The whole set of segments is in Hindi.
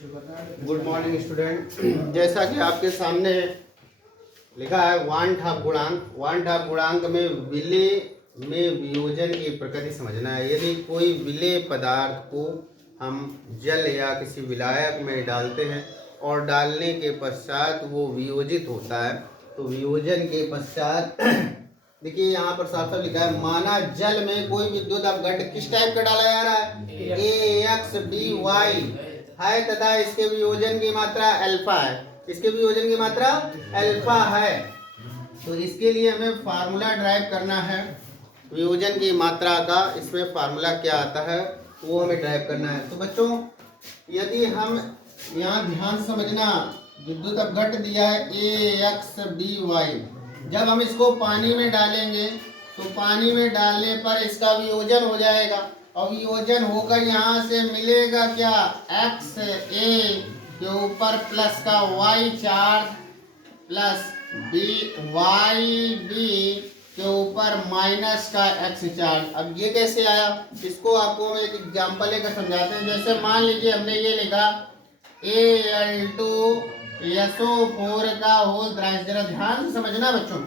Good morning student. जैसा कि आपके सामने लिखा है वान ठाप गुणांक में विलेय में वियोजन की प्रकृति समझना है। यदि कोई विलेय पदार्थ को हम जल या किसी विलायक में डालते हैं और डालने के पश्चात वो वियोजित होता है, तो वियोजन के पश्चात देखिए यहाँ पर साफ साफ लिखा है, माना जल में कोई विद्युत अपघट्ट किस टाइप का डाला जा रहा है, AX/BY है तथा इसके वियोजन की मात्रा अल्फा है। इसके वियोजन की मात्रा अल्फा है, तो इसके लिए हमें फार्मूला ड्राइव करना है वियोजन की मात्रा का। इसमें फार्मूला क्या आता है वो हमें ड्राइव करना है। तो बच्चों यदि हम यहाँ ध्यान समझना, विद्युत अपघट्ट दिया है AX/BY, जब हम इसको पानी में डालेंगे तो पानी में डालने पर इसका वियोजन हो जाएगा और वियोजन होकर यहाँ से मिलेगा क्या, XA के ऊपर प्लस का Y चार्ज प्लस YB के ऊपर माइनस का X चार्ज। अब ये कैसे आया, इसको आपको हम एक एग्जाम्पल लेकर समझाते हैं। जैसे मान लीजिए हमने ये लिखा Al2SO4 का होल थ्राइस, जरा ध्यान से समझना बच्चों,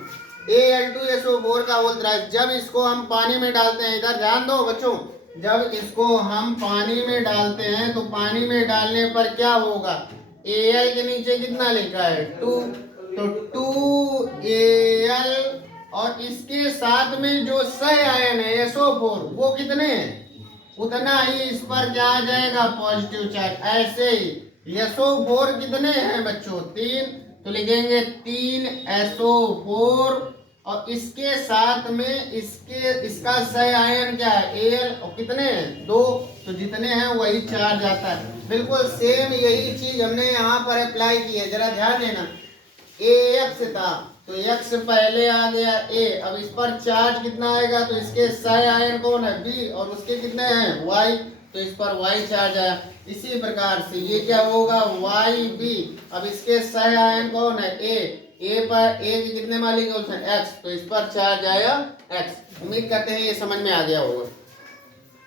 Al2SO4 का होल थ्राइस। जब इसको हम पानी में डालते हैं, इधर ध्यान दो बच्चों, जब इसको हम पानी में डालते हैं तो पानी में डालने पर क्या होगा, Al के नीचे कितना लिखा है 2, तो 2Al और इसके साथ में जो सह आयन है SO4 वो कितने हैं, उतना ही इस पर क्या आ जाएगा, पॉजिटिव चार्ज। ऐसे ही SO4 कितने हैं बच्चों, 3, तो लिखेंगे 3SO4 और इसके साथ में इसका सह आयन क्या है Al, और कितने हैं 2, तो जितने हैं वही चार्ज आता है। बिल्कुल सेम यही चीज हमने यहाँ पर अप्लाई की है, जरा ध्यान देना। AX था तो X पहले आ गया A, अब इस पर चार्ज कितना आएगा, तो इसके सह आयन कौन है B और उसके कितने हैं Y, तो इस पर Y चार्ज आया। इसी प्रकार से ये क्या होगा YB, अब इसके सह आयन कौन है A पर A के कितने मालिक है X, तो इस पर चार्ज आया X। उम्मीद करते हैं ये समझ में आ गया होगा।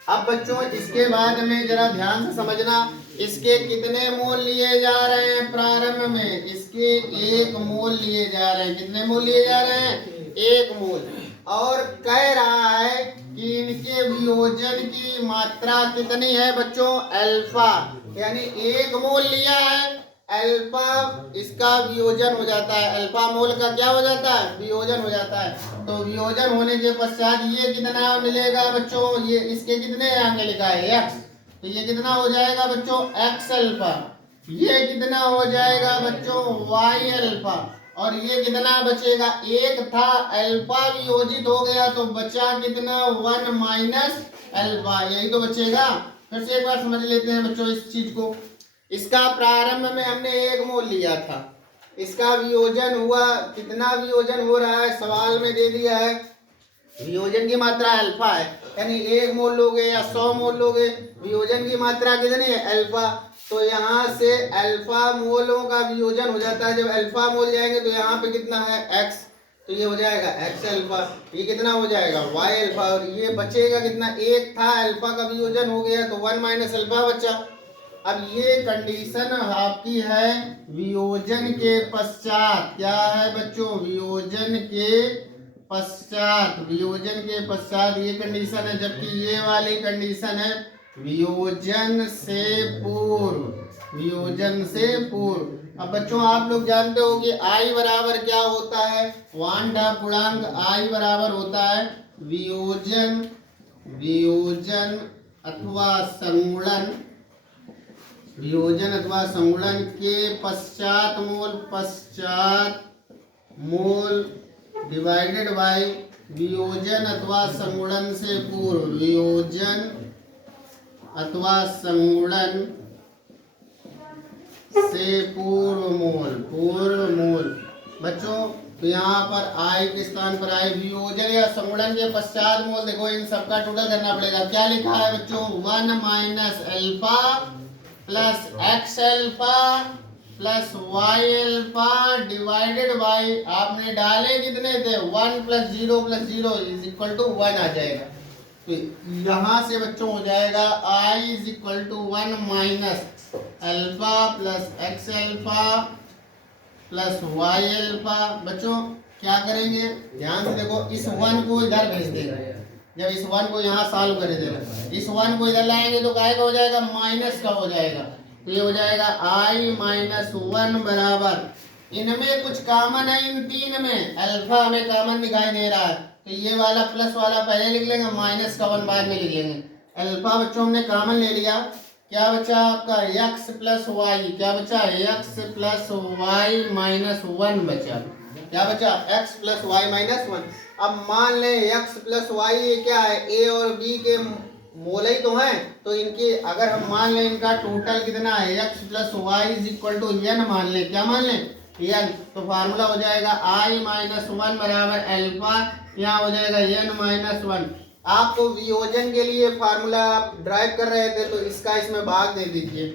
अब बच्चों इसके बाद में जरा ध्यान से समझना, इसके कितने मोल लिए जा रहे हैं प्रारंभ में, इसके 1 मोल लिए जा रहे हैं। कितने मोल लिए जा रहे हैं, 1 मोल। और कह रहा है कि इनके वियोजन की मात्रा कितनी है बच्चों, अल्फा, यानी 1 मोल लिया है, अल्फा इसका वियोजन हो जाता है। अल्फा मोल का क्या हो जाता है, वियोजन हो जाता है। तो वियोजन होने के पश्चात ये कितना मिलेगा बच्चों, ये इसके कितने आगे लिखा है X, तो ये कितना हो जाएगा बच्चों X अल्फा। ये कितना हो जाएगा बच्चों Y अल्फा, और ये कितना बचेगा, 1 था अल्फा वियोजित हो गया तो बचा कितना 1 माइनस अल्फा, यही तो बचेगा। फिर से एक बार समझ लेते हैं बच्चों इस चीज को। इसका प्रारंभ में हमने 1 मोल लिया था, इसका वियोजन हुआ, कितना वियोजन हो रहा है सवाल में दे दिया है, वियोजन की मात्रा अल्फा है, यानी 1 मोल लोगे या 100 मोल लोगे, वियोजन की मात्रा कितनी है अल्फा। तो यहाँ से अल्फा मोलों का वियोजन हो जाता है। जब अल्फा मोल जाएंगे तो यहाँ पे कितना है X, तो ये हो जाएगा X अल्फा, ये कितना हो जाएगा Y अल्फा, और ये बचेगा कितना, 1 था अल्फा का वियोजन हो गया तो 1 माइनस अल्फा बचा। अब ये कंडीशन आपकी है वियोजन के पश्चात, क्या है बच्चों, वियोजन के पश्चात, वियोजन के पश्चात ये कंडीशन है, जबकि ये वाली कंडीशन है वियोजन से पूर्व, वियोजन से पूर्व। अब बच्चों आप लोग जानते हो कि I बराबर क्या होता है, वान ठाप गुणांक I बराबर होता है वियोजन अथवा संगुणन, वियोजन अथवा संगुणन के पश्चात मोल डिवाइडेड बाय वियोजन अथवा संगुणन से पूर्व, वियोजन अथवा संगुणन से पूर्व मोल। बच्चों तो यहाँ पर I के स्थान पर I, वियोजन या संगुणन के पश्चात मोल, देखो इन सबका टोटल करना पड़ेगा। क्या लिखा है बच्चों, 1 minus alpha plus X alpha plus Y alpha divided by, आपने डाले कितने थे 1 plus 0 plus 0 is equal to 1 आ जाएगा। तो यहाँ से बच्चों हो जाएगा I is equal to 1 minus alpha plus X alpha plus Y alpha. बच्चों क्या करेंगे, ध्यान से देखो, इस वन को इधर भेज देंगे। जब इस वन को यहाँ सॉल्व कर देगा, इस वन को इधर लाएंगे तो काय का हो जाएगा, माइनस का हो जाएगा। तो ये हो जाएगा आई माइनस वन बराबर, इनमें कुछ कॉमन है, इन तीन में अल्फा हमें कॉमन दिखाई दे रहा है, तो ये वाला प्लस वाला पहले लिख लेंगे, माइनस का वन बाद में लिख लेंगे। अल्फा बच्चों हमने कॉमन ले लिया, क्या बचा आपका x प्लस वाई, क्या बचा x plus Y minus one बचा, क्या बचा x plus Y minus one. अब मान लें x प्लस वाई ये क्या है, a और b के मोल ही तो हैं, तो इनकी अगर हम मान लें इनका टोटल कितना है, x plus Y is equal to n मान लें, क्या मान लें n, तो फार्मूला हो जाएगा i माइनस वन बराबर अल्फा, यहाँ हो जाएगा n माइनस वन। आपको वियोजन के लिए फार्मूला आप ड्राइव कर रहे थे तो इसका इसमें भाग दे दीजिए,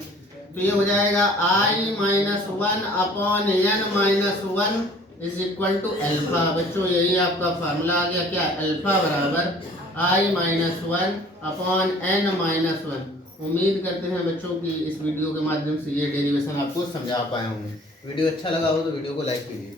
तो ये हो जाएगा i minus one upon n minus one is equal to alpha. बच्चों यही आपका फार्मूला आ गया, क्या अल्फा बराबर i minus one upon n minus one. उम्मीद करते हैं बच्चों की इस वीडियो के माध्यम से ये डेरिवेशन आपको समझा पाए होंगे। वीडियो अच्छा लगा हो तो वीडियो को लाइक कीजिए।